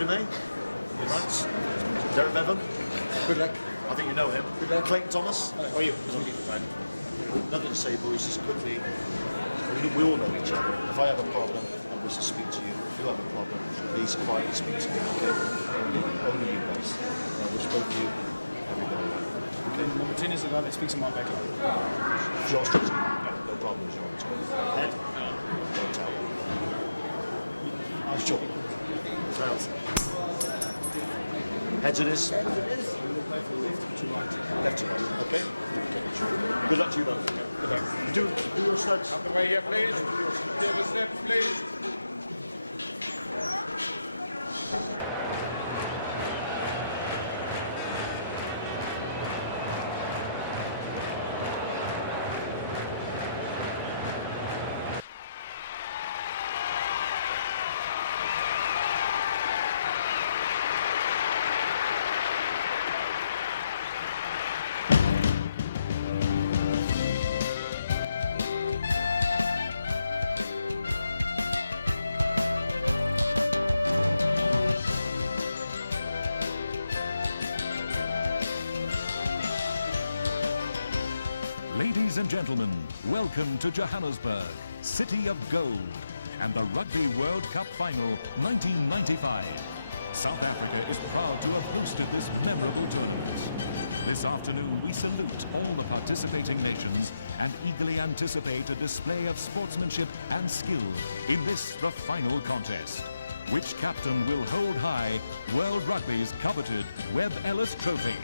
Academy. Max. Derek Bevan. Good luck. I think you know him. Good luck. Clayton Thomas. How are you? Not going to say Bruce is good people. We all know each other. If I have a problem, I wish to speak to you. If you have a problem, please quietly speak to me. Only you guys. There's both you. Martinez will have to speak to my back. Sure. No problem. I'm sure. Heads it is. Okay. Good luck to you both. Do your steps. Right here, please. Do your steps, please. Ladies and gentlemen, welcome to Johannesburg, City of Gold, and the Rugby World Cup Final 1995. South Africa is proud to have hosted this memorable tournament. This afternoon, we salute all the participating nations and eagerly anticipate a display of sportsmanship and skill in this, the final contest. Which captain will hold high World Rugby's coveted Webb Ellis Trophy?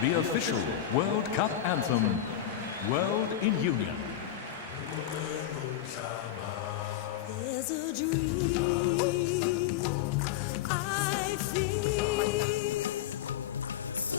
the official World Cup anthem, World in Union. There's a dream I feel so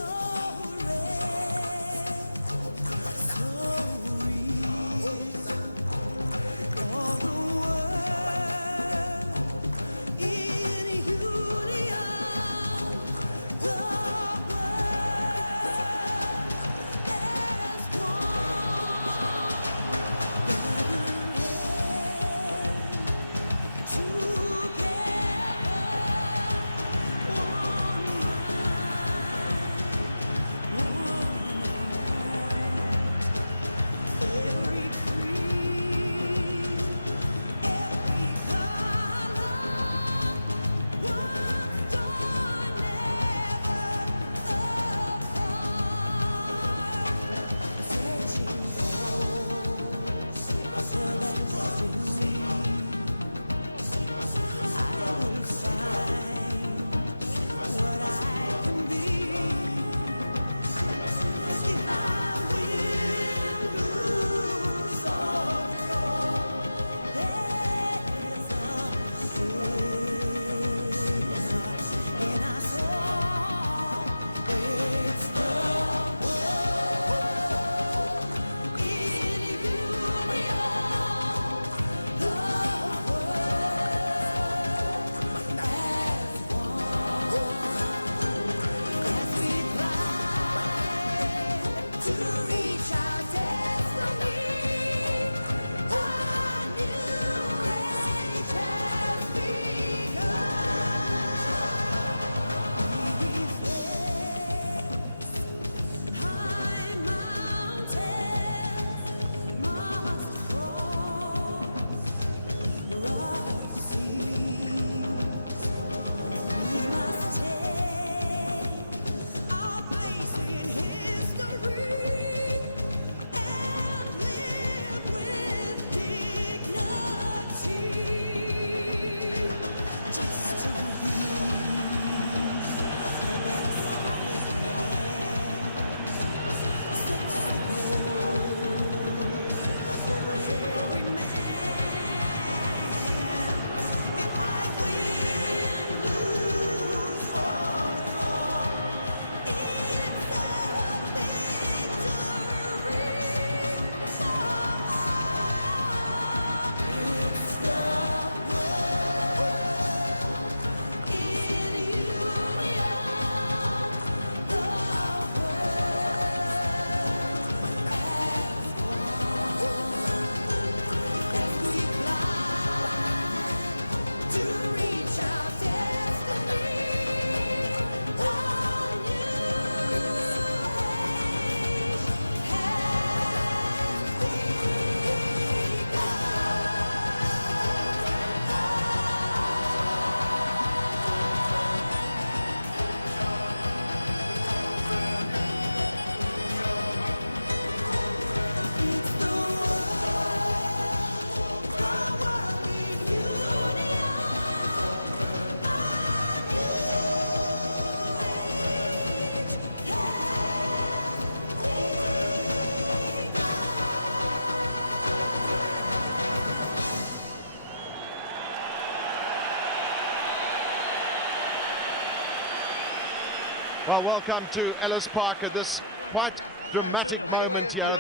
Well, welcome to Ellis Park at this quite dramatic moment here.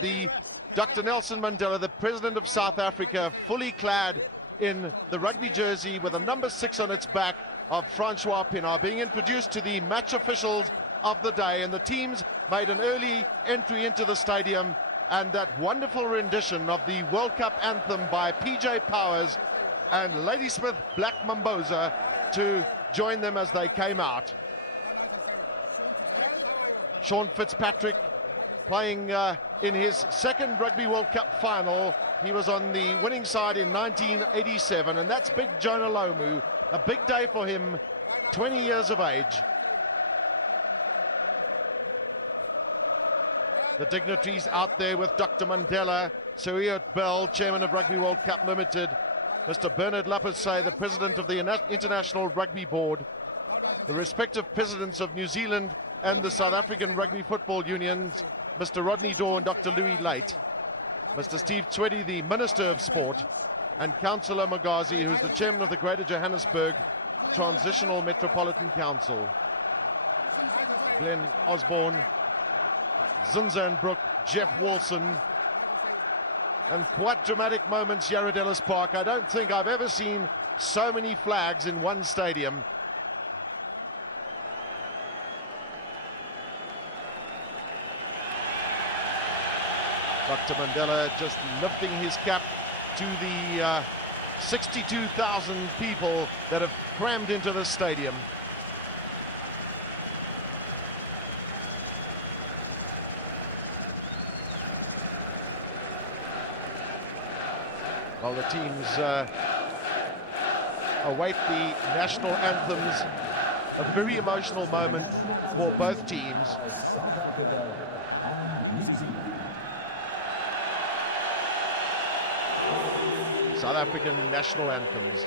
Dr. Nelson Mandela, the President of South Africa, fully clad in the rugby jersey with a number 6 on its back of Francois Pienaar, being introduced to the match officials of the day. And the teams made an early entry into the stadium, and that wonderful rendition of the World Cup anthem by PJ Powers and Ladysmith Black Mambosa to join them as they came out. Sean Fitzpatrick playing in his second Rugby World Cup final. He was on the winning side in 1987, and that's big Jonah Lomu. A big day for him, 20 years of age. The dignitaries out there with Dr. Mandela, Sir Iot Bell, Chairman of Rugby World Cup Limited, Mr. Bernard Lapusay, the President of the International Rugby Board, the respective presidents of New Zealand and the South African Rugby Football Union, Mr. Rodney Daw and Dr. Louis Late, Mr. Steve Tweddy, the Minister of Sport, and Councillor Magazi, who's the Chairman of the Greater Johannesburg Transitional Metropolitan Council. Glenn Osborne, Zinzan Brook, Jeff Wilson, and quite dramatic moments here at Ellis Park. I don't think I've ever seen so many flags in one stadium. Dr. Mandela just lifting his cap to the 62,000 people that have crammed into the stadium. While the teams await the national anthems, a very emotional moment for both teams. South African national anthems.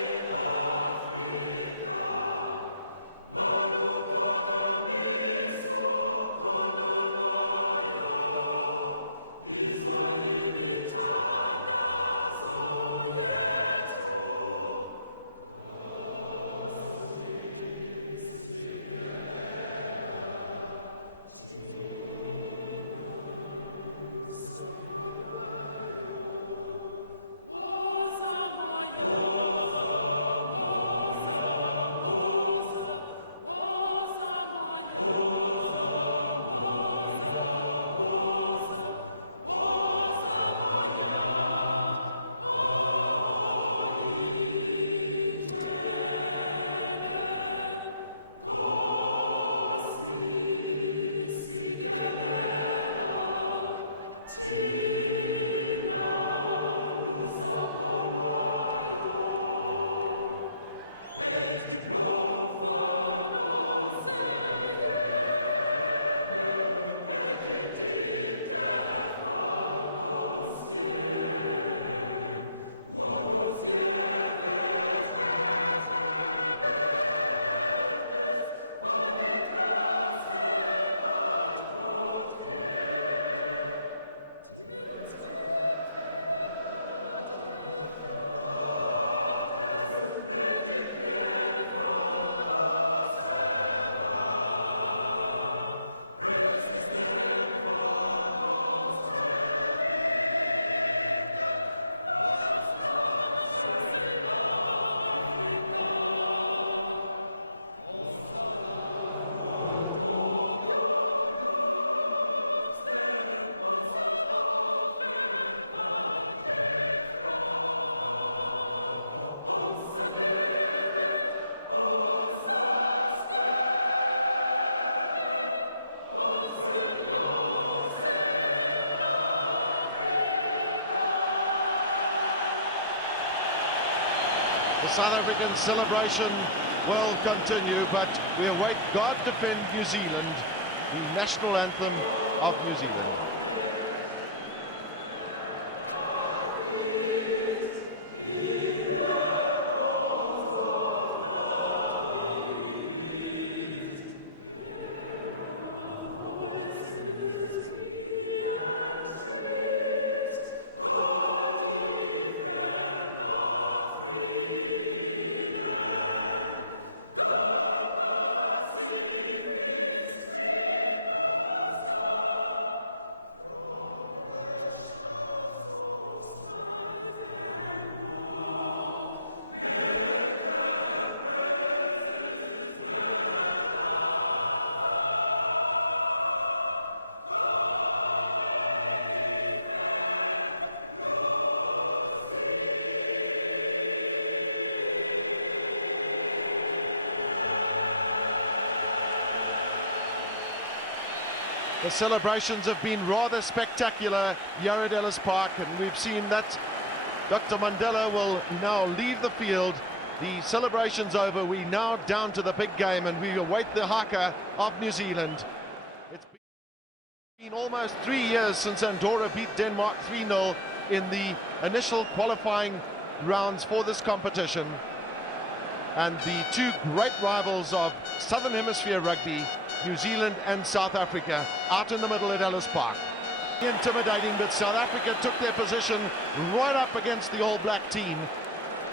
The South African celebration will continue, but we await God Defend New Zealand, the national anthem of New Zealand. The celebrations have been rather spectacular here at Ellis Park, and we've seen that Dr. Mandela will now leave the field. The celebration's over. We're now down to the big game, and we await the haka of New Zealand. It's been almost 3 years since Andorra beat Denmark 3-0 in the initial qualifying rounds for this competition. And the two great rivals of Southern Hemisphere rugby New Zealand and South Africa out in the middle at Ellis Park. Intimidating, but South Africa took their position right up against the All Black team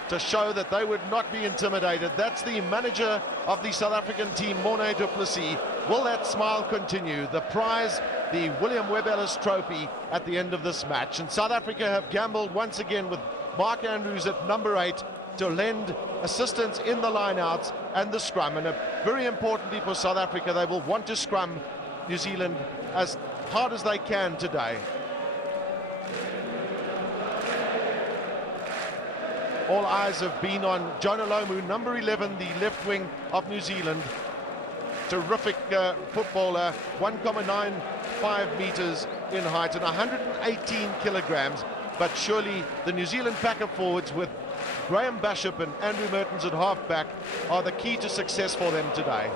to show that they would not be intimidated. That's the manager of the South African team, Morne du Plessis. Will that smile continue? The prize, the William Webb Ellis Trophy at the end of this match. And South Africa have gambled once again with Mark Andrews at number 8 to lend assistance in the lineouts and the scrum. And very importantly for South Africa, they will want to scrum New Zealand as hard as they can today. All eyes have been on Jonah Lomu, number 11, the left wing of New Zealand. Terrific footballer, 1.95 meters in height and 118 kilograms. But surely the New Zealand pack of forwards with Graham Bishop and Andrew Mertens at halfback are the key to success for them today.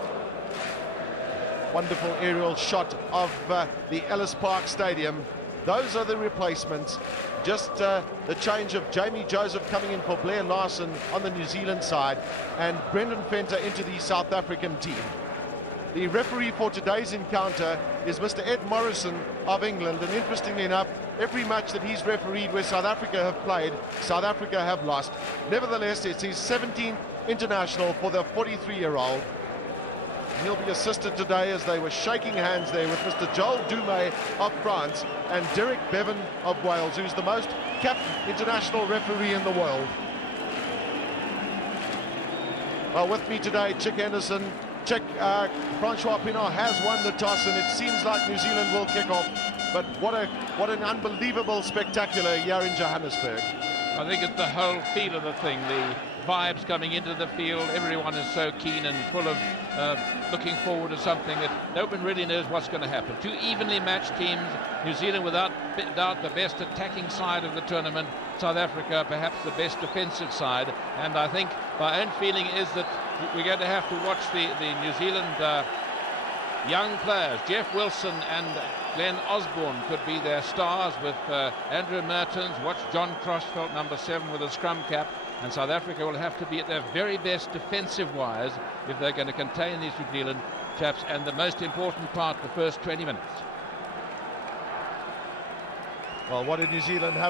Wonderful aerial shot of the Ellis Park Stadium. Those are the replacements. Just the change of Jamie Joseph coming in for Blair Larson on the New Zealand side and Brendan Venter into the South African team. The referee for today's encounter is Mr. Ed Morrison of England, and interestingly enough, every match that he's refereed where South Africa have played, South Africa have lost. Nevertheless, it's his 17th international for the 43-year-old. He'll be assisted today as they were shaking hands there with Mr. Joel Dumais of France and Derek Bevan of Wales, who's the most capped international referee in the world. Well, with me today, Chick Henderson. Chick, Francois Pienaar has won the toss, and it seems like New Zealand will kick off. But what an unbelievable spectacular year in Johannesburg. I think it's the whole feel of the thing, the vibes coming into the field. Everyone is so keen and full of looking forward to something that no one really knows what's going to happen. Two evenly matched teams. New Zealand without doubt the best attacking side of the tournament. South Africa perhaps the best defensive side. And I think my own feeling is that we're going to have to watch the New Zealand young players. Jeff Wilson and Glenn Osborne could be their stars with Andrew Mertens. Watch John Crossfeld, number 7, with a scrum cap. And South Africa will have to be at their very best defensive-wise if they're going to contain these New Zealand chaps. And the most important part, the first 20 minutes. Well, what did New Zealand have